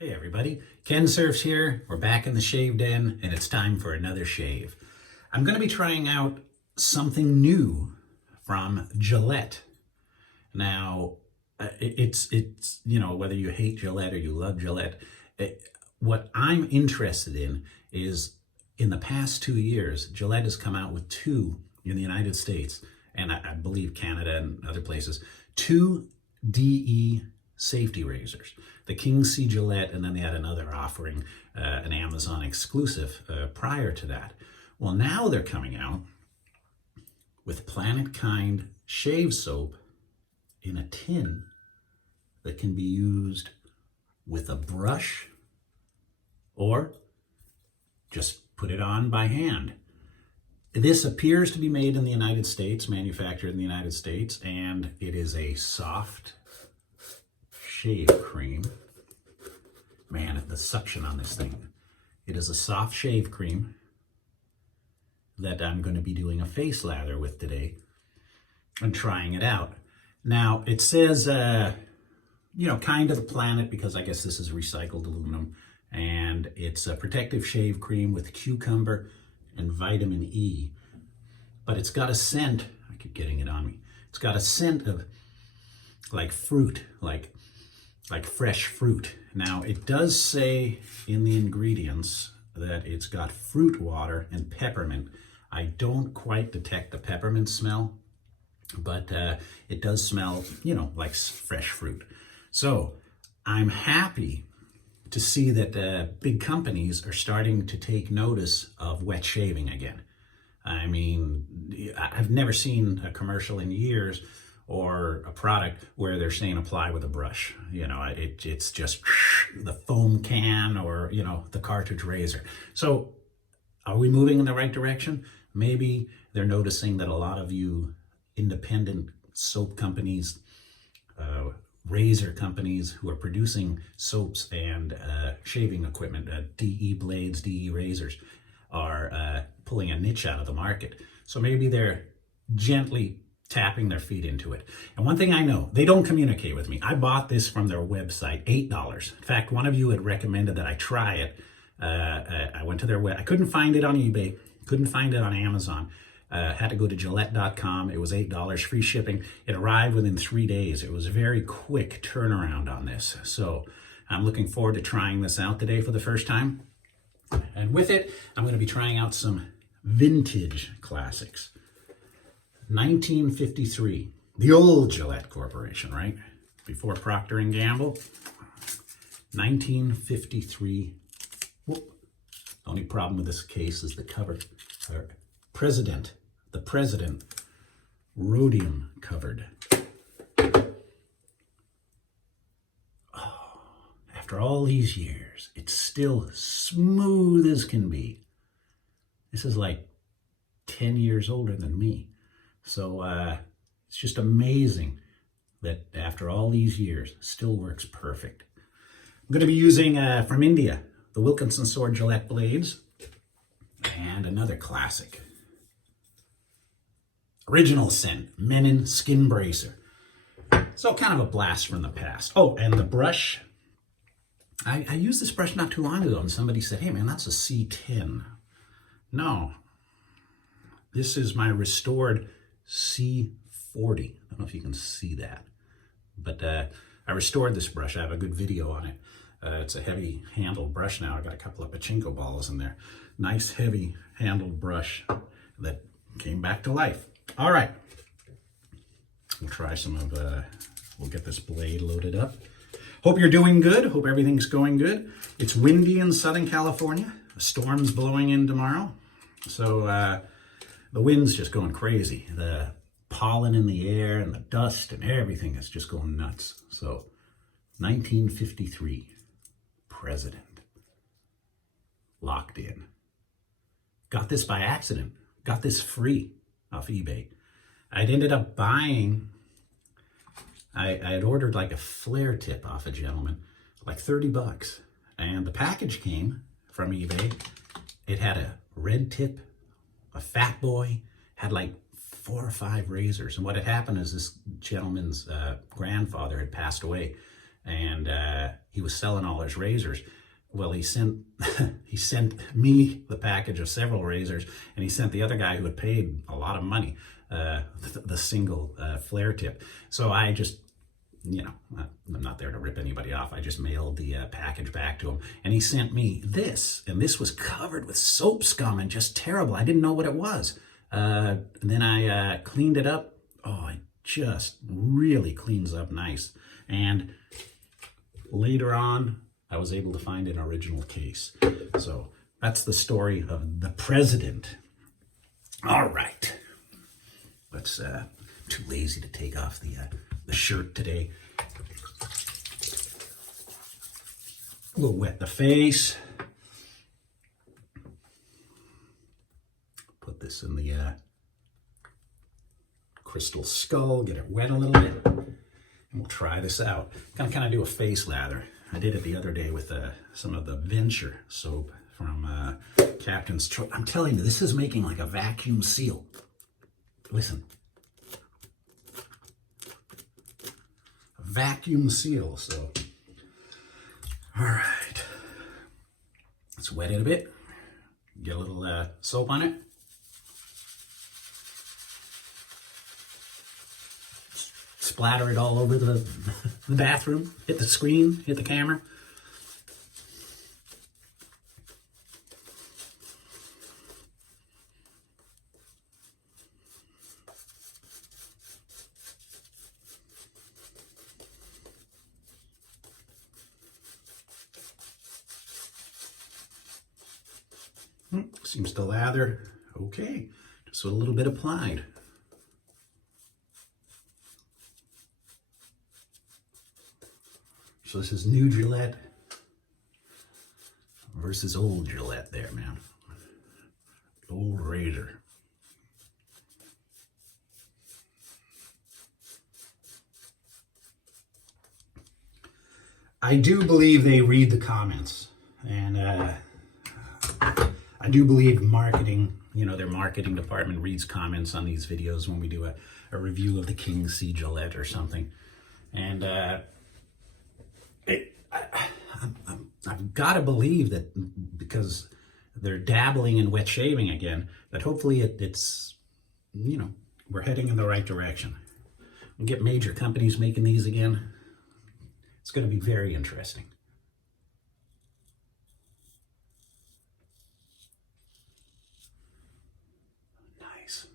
Hey everybody, Kensurfs here. We're back in the shave den and it's time for another shave. I'm going to be trying out something new from Gillette. Now, it's whether you hate Gillette or you love Gillette, what I'm interested in is in the past 2 years, Gillette has come out with two in the United States, and I believe Canada and other places, two DE safety razors. The King C Gillette, and then they had another offering, an Amazon exclusive prior to that. Well, now they're coming out with Planet Kind shave soap in a tin that can be used with a brush or just put it on by hand. This appears to be made in the United States, manufactured in the United States, and it is a soft shave cream. Man, the suction on this thing. It is a soft shave cream that I'm going to be doing a face lather with today and trying it out. Now, it says, kind of the planet, because I guess this is recycled aluminum, and it's a protective shave cream with cucumber and vitamin E. But it's got a scent, I keep getting it on me, it's got a scent of like fruit, like fresh fruit. Now, it does say in the ingredients that it's got fruit water and peppermint. I don't quite detect the peppermint smell, but it does smell, like fresh fruit. So I'm happy to see that big companies are starting to take notice of wet shaving again. I mean, I've never seen a commercial in years or a product where they're saying apply with a brush. It's just the foam can or, the cartridge razor. So are we moving in the right direction? Maybe they're noticing that a lot of you independent soap companies, razor companies who are producing soaps and shaving equipment, DE blades, DE razors, are pulling a niche out of the market. So maybe they're gently tapping their feet into it. And one thing I know, they don't communicate with me. I bought this from their website, $8. In fact, one of you had recommended that I try it. I went to their web. I couldn't find it on eBay, couldn't find it on Amazon. Had to go to Gillette.com. It was $8, free shipping. It arrived within 3 days. It was a very quick turnaround on this. So I'm looking forward to trying this out today for the first time. And with it, I'm going to be trying out some vintage classics. 1953, the old Gillette Corporation, right? Before Procter & Gamble. 1953. Whoop. The only problem with this case is the cover. The President, Rhodium covered. Oh, after all these years, it's still smooth as can be. This is like 10 years older than me. So it's just amazing that after all these years, still works perfect. I'm going to be using, from India, the Wilkinson Sword Gillette blades, and another classic. Original scent, Menin Skin Bracer. So kind of a blast from the past. Oh, and the brush. I used this brush not too long ago, and somebody said, hey man, that's a C10. No, this is my restored C40. I don't know if you can see that, but I restored this brush. I have a good video on it. It's a heavy handled brush now. I got a couple of pachinko balls in there. Nice heavy handled brush that came back to life. All right, we'll try some of, we'll get this blade loaded up. Hope you're doing good. Hope everything's going good. It's windy in Southern California. A storm's blowing in tomorrow. So the wind's just going crazy. The pollen in the air and the dust and everything is just going nuts. So 1953, President, locked in. Got this by accident. Got this free off eBay. I'd ended up buying, I had ordered like a flare tip off a gentleman, like $30. And the package came from eBay. It had a red tip, a fat boy, had like 4 or 5 razors. And what had happened is this gentleman's grandfather had passed away, and he was selling all his razors. Well, he sent he sent me the package of several razors, and he sent the other guy who had paid a lot of money the single flare tip. So I just, you know, I'm not there to rip anybody off. I just mailed the package back to him, and he sent me this, and this was covered with soap scum and just terrible. I didn't know what it was. Then I cleaned it up. Oh, it just really cleans up nice. And later on, I was able to find an original case. So that's the story of the president. All right. Let's, too lazy to take off the shirt today. We'll wet the face. Put this in the crystal skull, get it wet a little bit, and we'll try this out. Gonna kind of do a face lather. I did it the other day with some of the Venture soap from Captain's Choice. I'm telling you, this is making like a vacuum seal. Listen. A vacuum seal, so. All right. Let's wet it a bit. Get a little soap on it. Splatter it all over the bathroom, hit the screen, hit the camera. Seems to lather okay, just with a little bit applied. So this is new Gillette versus old Gillette there, man. Old razor. I do believe they read the comments, and I do believe marketing, you know, their marketing department reads comments on these videos when we do a review of the King C Gillette or something. And I've got to believe that because they're dabbling in wet shaving again, that hopefully it's, you know, we're heading in the right direction. We'll get major companies making these again. It's going to be very interesting. Nice.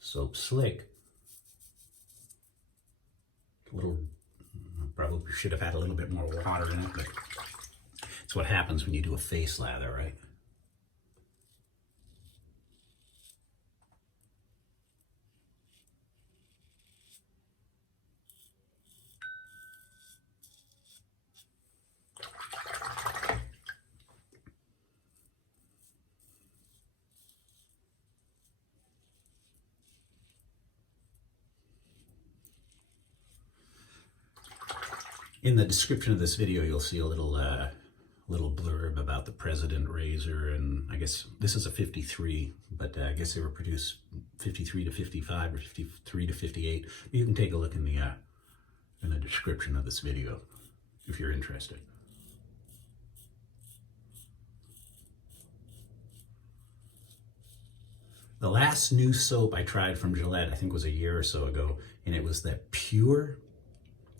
Soap slick. A little, probably should have had a little bit more water in it, but it's what happens when you do a face lather, right? In the description of this video, you'll see a little blurb about the President razor, and I guess this is a 53, but I guess they were produced 53 to 55 or 53 to 58. You can take a look in the description of this video if you're interested. The last new soap I tried from Gillette, I think was a year or so ago, and it was that Pure.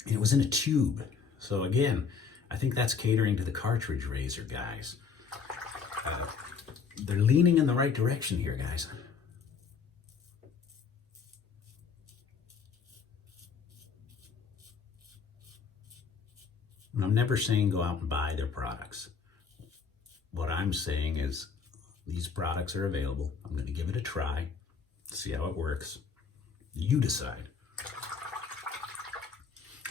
And it was in a tube. So again, I think that's catering to the cartridge razor guys. They're leaning in the right direction here, guys. And I'm never saying go out and buy their products. What I'm saying is these products are available. I'm going to give it a try, see how it works. You decide.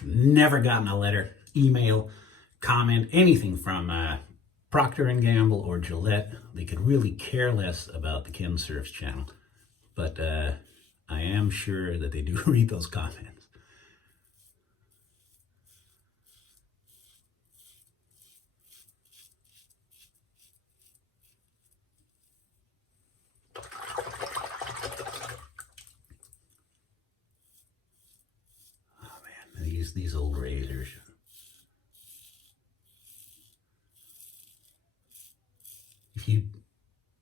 Never gotten a letter, email, comment, anything from Procter & Gamble or Gillette. They could really care less about the Kensurfs channel. But I am sure that they do read those comments. these old razors. If you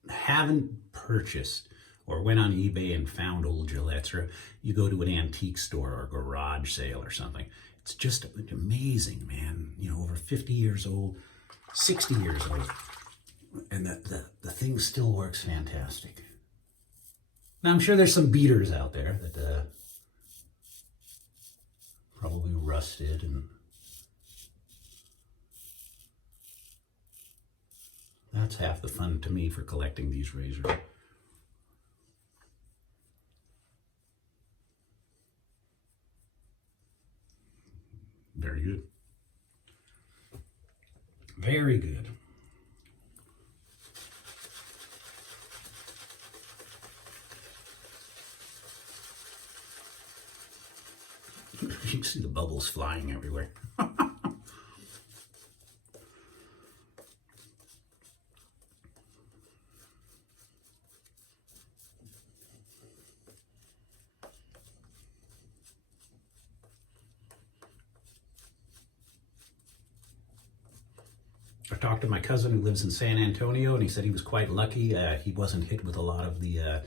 haven't purchased or went on eBay and found old Gillettes, or you go to an antique store or garage sale or something, it's just amazing, man. You know, over 50 years old, 60 years old, and the thing still works fantastic. Now, I'm sure there's some beaters out there that probably rusted, and that's half the fun to me for collecting these razors. Very good. Very good. You can see the bubbles flying everywhere. I talked to my cousin who lives in San Antonio, and he said he was quite lucky. He wasn't hit with a lot of the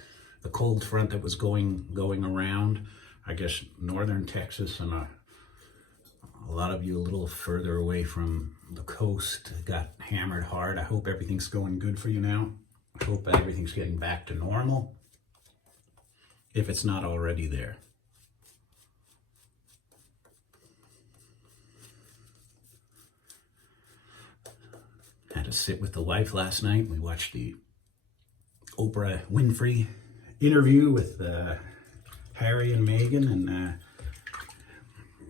cold front that was going around. I guess northern Texas and a lot of you a little further away from the coast got hammered hard. I hope everything's going good for you now. I hope everything's getting back to normal, if it's not already there. Had to sit with the wife last night. We watched the Oprah Winfrey interview with Harry and Meghan, and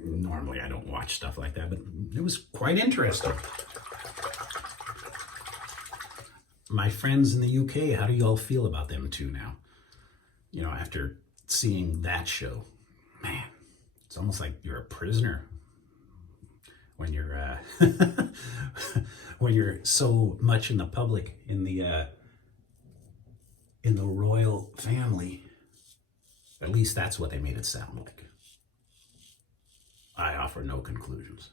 normally I don't watch stuff like that, but it was quite interesting. My friends in the UK, how do you all feel about them two now? You know, after seeing that show, man, it's almost like you're a prisoner when you're when you're so much in the public, in the royal family. At least that's what they made it sound like. I offer no conclusions.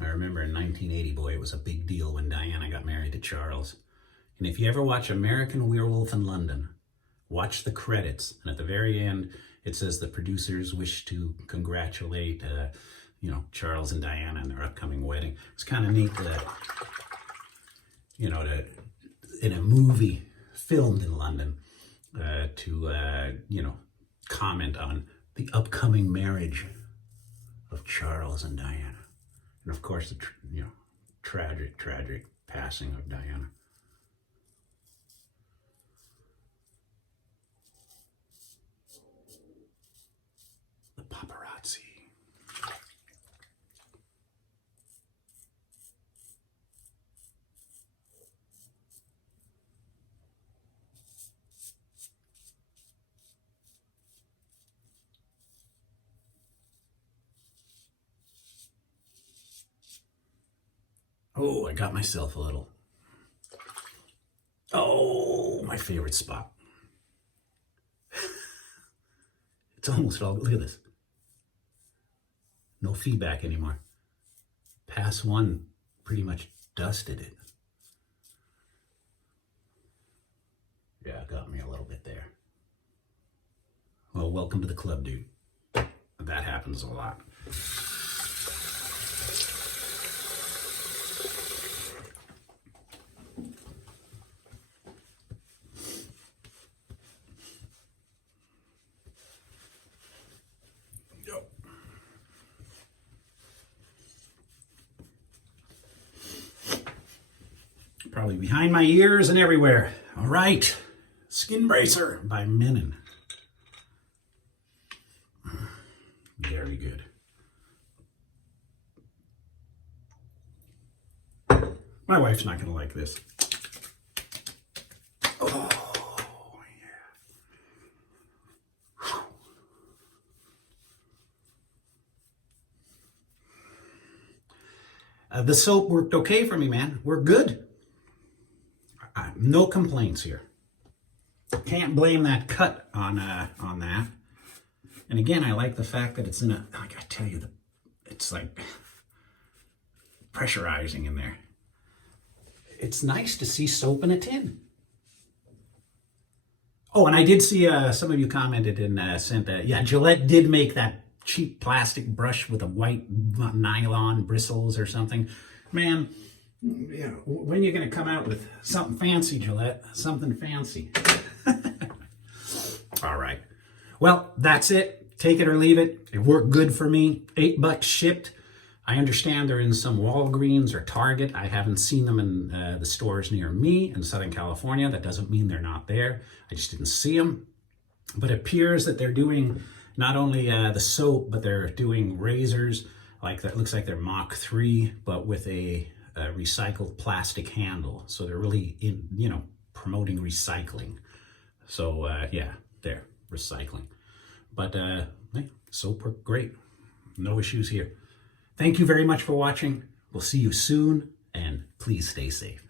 I remember in 1980, boy, it was a big deal when Diana got married to Charles. And if you ever watch American Werewolf in London, watch the credits, and at the very end, it says the producers wish to congratulate, Charles and Diana on their upcoming wedding. It's kind of neat that, in a movie filmed in London, to comment on the upcoming marriage of Charles and Diana. And of course, the tragic passing of Diana. The paparazzi. Oh, I got myself a little. Oh, my favorite spot. It's almost all, look at this. No feedback anymore. Pass one pretty much dusted it. Yeah, got me a little bit there. Well, welcome to the club, dude. That happens a lot. Probably behind my ears and everywhere. All right, Skin Bracer by Menon. Very good. My wife's not gonna like this. Oh, yeah. The soap worked okay for me, man. We're good. No complaints here. Can't blame that cut on that. And again, I like the fact that it's in a, like I tell you, it's like pressurizing in there. It's nice to see soap in a tin. Oh, and I did see some of you commented and sent that. Yeah, Gillette did make that cheap plastic brush with a white nylon bristles or something. Man, you know, when you're going to come out with something fancy, Gillette? Something fancy. All right. Well, that's it. Take it or leave it. It worked good for me. $8 shipped. I understand they're in some Walgreens or Target. I haven't seen them in the stores near me in Southern California. That doesn't mean they're not there. I just didn't see them. But it appears that they're doing not only the soap, but they're doing razors. Like that looks like they're Mach 3, but with a recycled plastic handle. So they're really promoting recycling. So yeah, they're recycling. But hey, soap worked great. No issues here. Thank you very much for watching. We'll see you soon, and please stay safe.